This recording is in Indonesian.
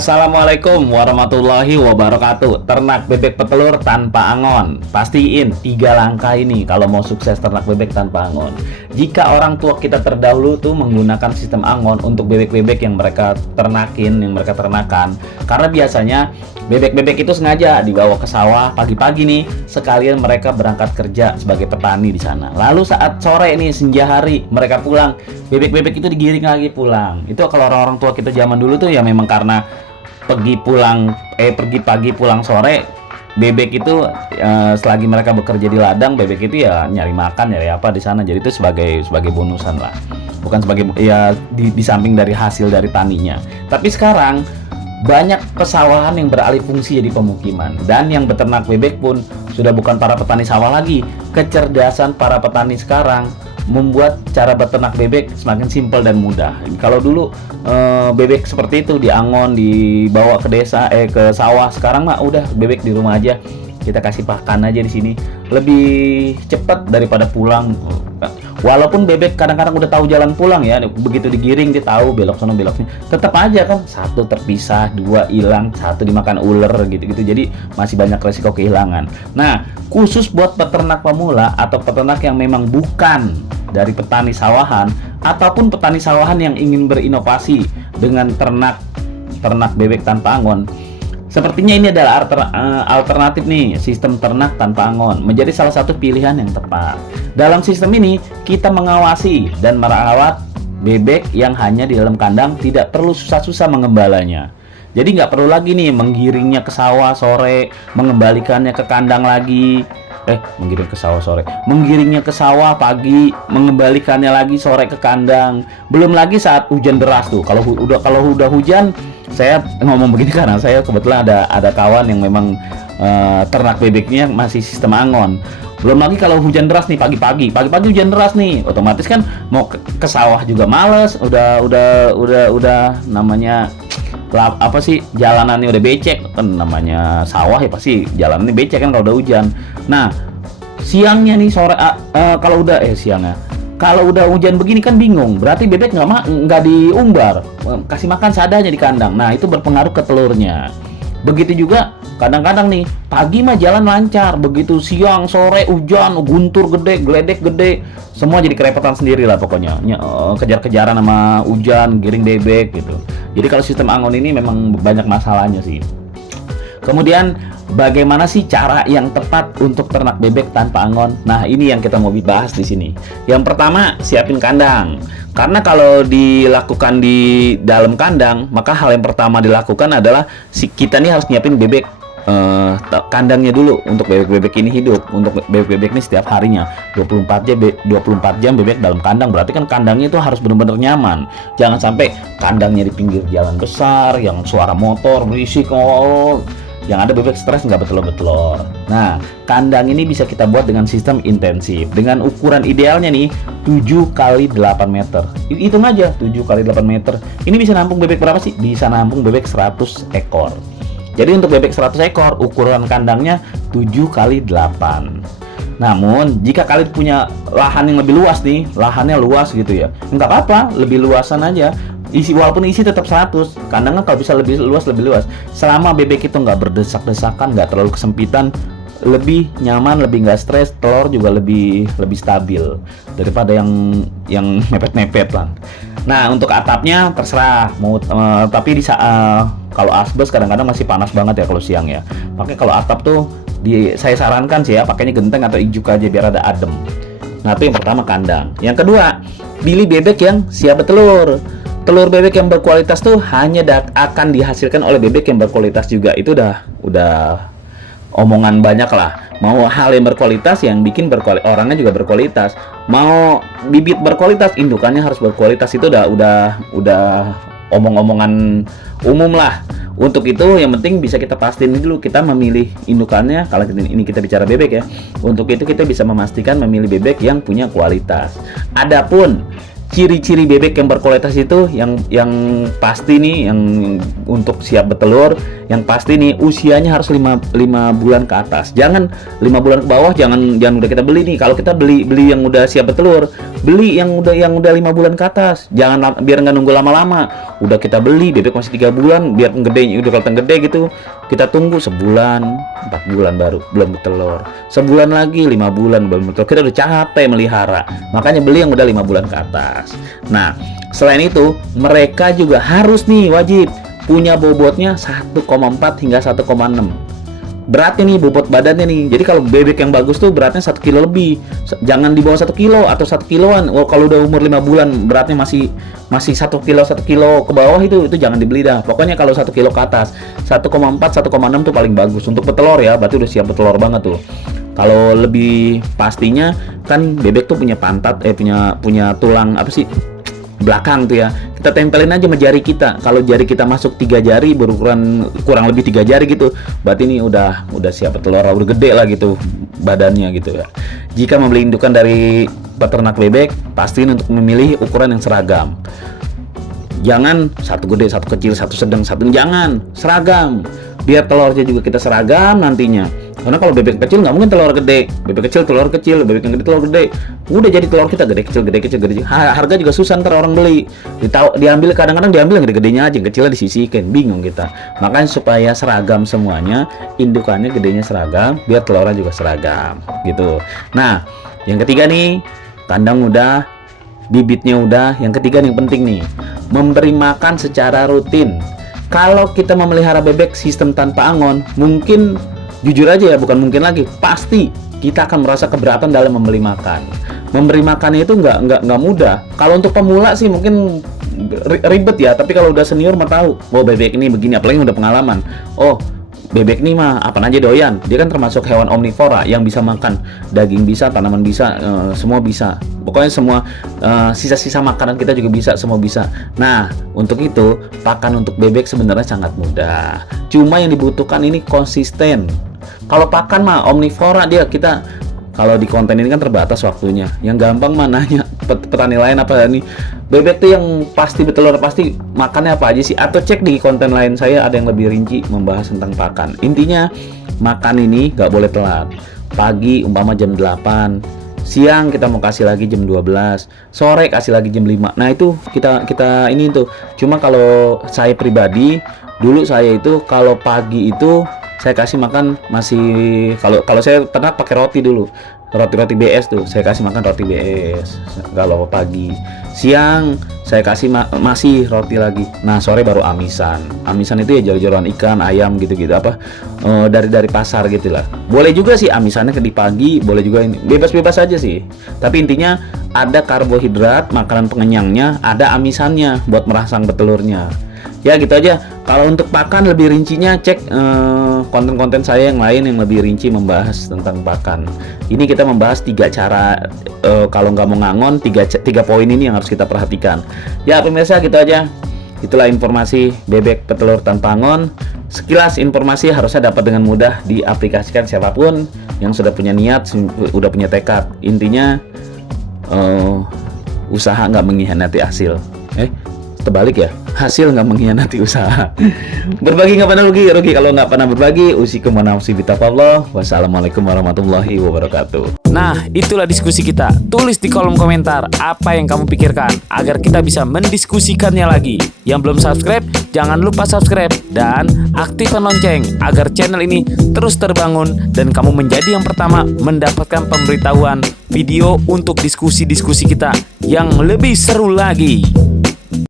Assalamualaikum warahmatullahi wabarakatuh. Ternak bebek petelur tanpa angon. Pastiin 3 langkah ini kalau mau sukses ternak bebek tanpa angon. Jika orang tua kita terdahulu tuh menggunakan sistem angon untuk bebek-bebek yang mereka ternakan, karena biasanya bebek-bebek itu sengaja dibawa ke sawah pagi-pagi nih, sekalian mereka berangkat kerja sebagai petani di sana. Lalu saat sore nih, senja hari, mereka pulang, bebek-bebek itu digiring lagi pulang. Itu kalau orang-orang tua kita zaman dulu tuh ya memang karena pergi pagi pulang sore, bebek itu selagi mereka bekerja di ladang, bebek itu ya nyari makan, nyari apa di sana. Jadi itu sebagai bonusan lah, bukan sebagai ya di samping dari hasil dari taninya. Tapi sekarang banyak pesawahan yang beralih fungsi jadi pemukiman, dan yang beternak bebek pun sudah bukan para petani sawah lagi. Kecerdasan para petani sekarang membuat cara beternak bebek semakin simpel dan mudah. Kalau dulu bebek seperti itu diangon, dibawa ke desa, ke sawah. Sekarang mah udah bebek di rumah aja, kita kasih pakan aja di sini, lebih cepat daripada pulang. Walaupun bebek kadang-kadang udah tahu jalan pulang ya, begitu digiring dia tahu belok sono belok sini, tetap aja kan satu terpisah, 2 hilang, 1 dimakan ular gitu-gitu. Jadi masih banyak resiko kehilangan. Nah, khusus buat peternak pemula atau peternak yang memang bukan dari petani sawahan ataupun petani sawahan yang ingin berinovasi dengan ternak bebek tanpa angon, sepertinya ini adalah alternatif nih, sistem ternak tanpa angon menjadi salah satu pilihan yang tepat. Dalam sistem ini, kita mengawasi dan merawat bebek yang hanya di dalam kandang, tidak perlu susah-susah mengembalanya. Jadi nggak perlu lagi nih menggiringnya ke sawah sore, mengembalikannya ke kandang lagi. Menggiringnya ke sawah pagi, mengembalikannya lagi sore ke kandang. Belum lagi saat hujan deras tuh. Kalau udah hujan, saya ngomong begini karena saya kebetulan ada kawan yang memang ternak bebeknya masih sistem angon. Belum lagi kalau hujan deras nih, pagi-pagi hujan deras nih, otomatis kan mau ke sawah juga males. Udah namanya apa sih, jalanannya udah becek kan, namanya sawah ya pasti jalanannya becek kan kalau udah hujan. Nah, siangnya nih kalau udah hujan begini kan bingung, berarti bebek nggak diumbar, kasih makan seadanya di kandang. Nah, itu berpengaruh ke telurnya. Begitu juga kadang-kadang nih pagi mah jalan lancar, begitu siang sore hujan, guntur gede, geledek gede, semua jadi kerepotan sendiri lah pokoknya. Kejar-kejaran sama hujan, giring bebek gitu. Jadi kalau sistem angon ini memang banyak masalahnya sih. Kemudian bagaimana sih cara yang tepat untuk ternak bebek tanpa angon? Nah, ini yang kita mau bahas di sini. Yang pertama, siapin kandang. Karena kalau dilakukan di dalam kandang, maka hal yang pertama dilakukan adalah kita nih harus nyiapin bebek kandangnya dulu untuk bebek-bebek ini hidup. Untuk bebek-bebek ini setiap harinya 24 jam bebek dalam kandang, berarti kan kandangnya itu harus benar-benar nyaman. Jangan sampai kandangnya di pinggir jalan besar yang suara motor berisik, yang ada bebek stres nggak betelor-betelor. Nah, kandang ini bisa kita buat dengan sistem intensif dengan ukuran idealnya nih 7 kali 8 meter. Hitung aja 7 kali 8 meter. Ini bisa nampung bebek berapa sih? Bisa nampung bebek 100 ekor. Jadi untuk bebek 100 ekor, ukuran kandangnya 7 kali 8. Namun, jika kalian punya lahan yang lebih luas nih, lahannya luas gitu ya, nggak apa-apa, lebih luasan aja. Walaupun isi tetap 100, kandangnya kalau bisa lebih luas. Selama bebek itu nggak berdesak-desakan, nggak terlalu kesempitan, lebih nyaman, lebih nggak stres, telur juga lebih stabil daripada yang mepet-mepet lah. Nah, untuk atapnya terserah mau, tapi kalau asbes kadang-kadang masih panas banget ya kalau siang ya. Makanya kalau atap tuh saya sarankan sih ya pakainya genteng atau ijuk aja biar ada adem. Nah, itu yang pertama kandang. Yang kedua, pilih bebek yang siap bertelur. Telur bebek yang berkualitas tuh hanya akan dihasilkan oleh bebek yang berkualitas juga. Itu udah omongan banyak lah. Mau hal yang berkualitas, yang bikin orangnya juga berkualitas. Mau bibit berkualitas, indukannya harus berkualitas. Itu udah omong-omongan umum lah. Untuk itu yang penting bisa kita pastiin dulu kita memilih indukannya. Kalau ini kita bicara bebek ya. Untuk itu kita bisa memastikan memilih bebek yang punya kualitas. Adapun ciri-ciri bebek yang berkualitas itu yang pasti nih, yang untuk siap bertelur, yang pasti nih usianya harus 5 bulan ke atas. Jangan 5 bulan ke bawah, jangan udah kita beli nih. Kalau kita beli yang udah siap bertelur, beli yang udah 5 bulan ke atas. Jangan, biar nggak nunggu lama-lama. Udah kita beli bebek masih 3 bulan, biar gedenya udah kelihatan gede gitu. Kita tunggu sebulan, 4 bulan baru belum bertelur. Sebulan lagi 5 bulan belum bertelur. Kita udah capek melihara. Makanya beli yang udah 5 bulan ke atas. Nah, selain itu mereka juga harus nih wajib punya bobotnya 1,4 hingga 1,6. Beratnya nih, bobot badannya nih. Jadi kalau bebek yang bagus tuh beratnya 1 kilo lebih. Jangan di bawah 1 kilo atau 1 kiloan. Oh, kalau udah umur 5 bulan beratnya masih 1 kilo ke bawah itu jangan dibeli dah. Pokoknya kalau 1 kilo ke atas, 1,4 1,6 tuh paling bagus untuk petelur ya. Berarti udah siap bertelur banget tuh. Kalau lebih pastinya kan bebek tuh punya pantat, punya tulang apa sih belakang tuh ya. Kita tempelin aja sama jari kita. Kalau jari kita masuk 3 jari berukuran kurang lebih 3 jari gitu, berarti ini udah siap bertelur, udah gede lah gitu badannya gitu ya. Jika membeli indukan dari peternak bebek, pastiin untuk memilih ukuran yang seragam. Jangan satu gede, satu kecil, satu sedang, satu jangan, seragam. Biar telurnya juga kita seragam nantinya. Karena kalau bebek kecil nggak mungkin telur gede, bebek kecil telur kecil, bebek yang gede telur gede. Udah jadi telur kita gede kecil. Harga juga susah ntar orang beli. Diambil kadang-kadang diambil yang gede-gedenya aja, yang kecilnya disisihkan, bingung kita. Makanya supaya seragam semuanya, indukannya gedenya seragam, biar telurnya juga seragam, gitu. Nah, yang ketiga nih, kandang udah, bibitnya udah. Yang ketiga yang penting nih, memberi makan secara rutin. Kalau kita memelihara bebek sistem tanpa angon, mungkin jujur aja ya, bukan mungkin lagi, pasti kita akan merasa keberatan dalam memberi makan. Memberi makan itu nggak mudah. Kalau untuk pemula sih mungkin ribet ya, tapi kalau udah senior mah tahu, oh bebek ini begini, apalagi udah pengalaman. Oh, bebek ini mah apa aja doyan. Dia kan termasuk hewan omnivora yang bisa makan daging, bisa tanaman, bisa semua bisa. Pokoknya semua sisa-sisa makanan kita juga bisa, semua bisa. Nah, untuk itu pakan untuk bebek sebenarnya sangat mudah. Cuma yang dibutuhkan ini konsisten. Kalau pakan mah omnivora dia, kita kalau di konten ini kan terbatas waktunya. Yang gampang mah nanya petani lain apa nih bebek tuh yang pasti bertelur pasti makannya apa aja sih, atau cek di konten lain saya ada yang lebih rinci membahas tentang pakan. Intinya makan ini nggak boleh telat. Pagi umpama jam 8, siang kita mau kasih lagi jam 12, sore kasih lagi jam 5. Nah itu kita ini tuh. Cuma kalau saya pribadi dulu, saya itu kalau pagi itu saya kasih makan masih, kalau saya ternak pakai roti dulu, roti BS tuh saya kasih makan roti BS kalau pagi. Siang saya kasih masih roti lagi. Nah sore baru amisan itu ya jor-joran ikan, ayam gitu apa dari pasar gitulah. Boleh juga sih amisannya di pagi, boleh juga, ini bebas aja sih, tapi intinya ada karbohidrat, makanan pengenyangnya, ada amisannya buat merangsang bertelurnya. Ya gitu aja. Kalau untuk pakan lebih rincinya cek konten-konten saya yang lain yang lebih rinci membahas tentang pakan. Ini kita membahas 3 cara kalau nggak mau ngangon, 3 poin ini yang harus kita perhatikan. Ya pemirsa gitu aja. Itulah informasi bebek petelur tanpa angon. Sekilas informasi harusnya dapat dengan mudah diaplikasikan siapapun yang sudah punya niat, sudah punya tekad. Intinya usaha nggak mengkhianati hasil. Terbalik ya, hasil nggak mengkhianati usaha. Berbagi nggak pernah rugi. Kalau nggak pernah berbagi, usikum wa nafsi bitaqwallah. Wassalamualaikum warahmatullahi wabarakatuh. Nah, itulah diskusi kita. Tulis di kolom komentar apa yang kamu pikirkan agar kita bisa mendiskusikannya lagi. Yang belum subscribe, jangan lupa subscribe dan aktifkan lonceng agar channel ini terus terbangun dan kamu menjadi yang pertama mendapatkan pemberitahuan video untuk diskusi-diskusi kita yang lebih seru lagi.